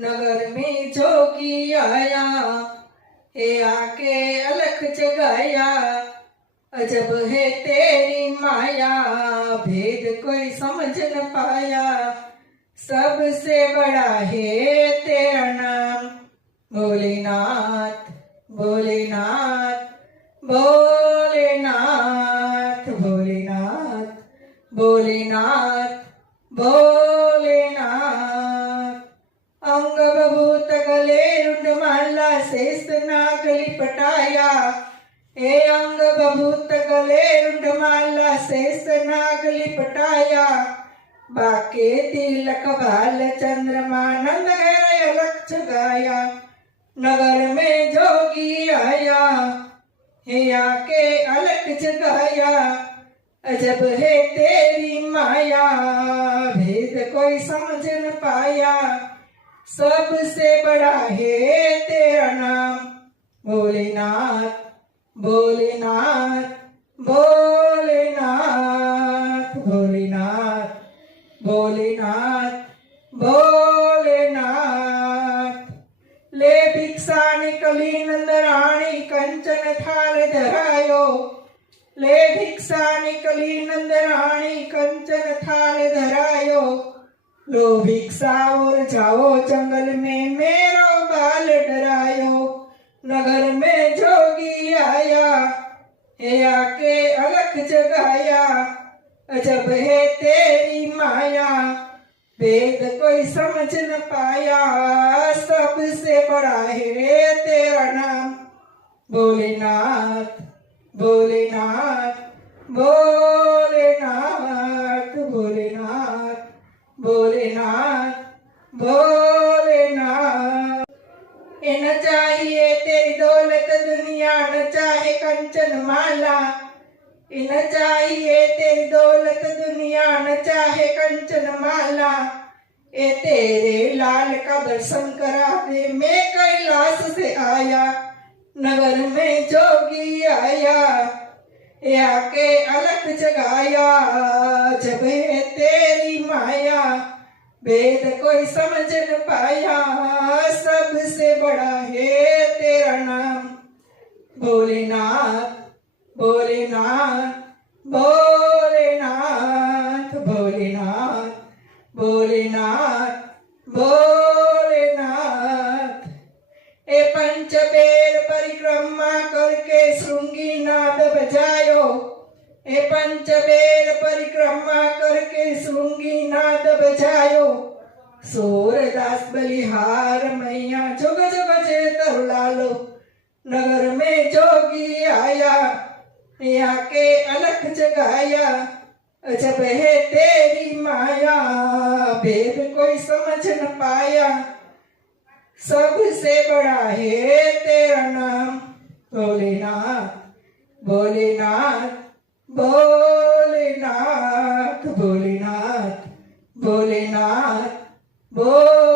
नगर में जोगी आया, हे आके अलख जगाया, अजब है तेरी माया, भेद कोई समझ न पाया, सबसे बड़ा है तेरा नाम। भोलेनाथ भोलेनाथ भोलेनाथ भोलेनाथ भोलेनाथ भोलेनाथ। अंगभूत गले रुंडमाला शेष नागली पटाया हे अंग बभूत गले रुंडमाला शेष नागली पटाया बाके तिलक बाल चंद्रमा नंद गया लक्ष्य गाया नगर में जोगी आया हे आके अलग जगाया अजब है तेरी माया भेद कोई समझ न पाया सबसे बड़ा है तेरा नाम। भोलेनाथ भोलेनाथ भोलेनाथ भोलेनाथ भोलेनाथ भोलेनाथ। ले भिक्षा निकली नंद नंदराणी कंचन थाल धरायो। ले भिक्षा निकली नंद नंदराणी कंचन लो भिक्षा और जाओ, जंगल में मेरो बाल डरायो, नगर में जोगी आया, हे आके अलख जगाया, अजब है तेरी माया वेद कोई समझ न पाया, सबसे बड़ा है तेरा नाम। भोलेनाथ भोलेनाथ भोलेनाथ। भोलेनाथ चाहिए तेरी दौलत दुनिया, न चाहे कंचन माला। ये चाहिए तेरी दौलत दुनिया, न चाहे कंचन माला। ये तेरे लाल का दर्शन करा दे मैं कैलाश से आया, नगर में जोगी आया आके अलग जगाया, जब तेरी माया। वेद कोई समझ न पाया सबसे बड़ा है तेरा नाम। भोलेनाथ भोलेनाथ भोलेनाथ ए पंचबेर परिक्रमा करके श्रृंगी नाद बजायो। सूरदास बलिहार मैया जुग जुग जे लालो नगर में जोगी आया, यहाँ के अलख जगाया। अजब है तेरी माया, भेद कोई समझ न पाया। सबसे बड़ा है तेरा नाम। Bholenath Bholenath. Bolinath, Bolinath, Bolinath, Bolinath.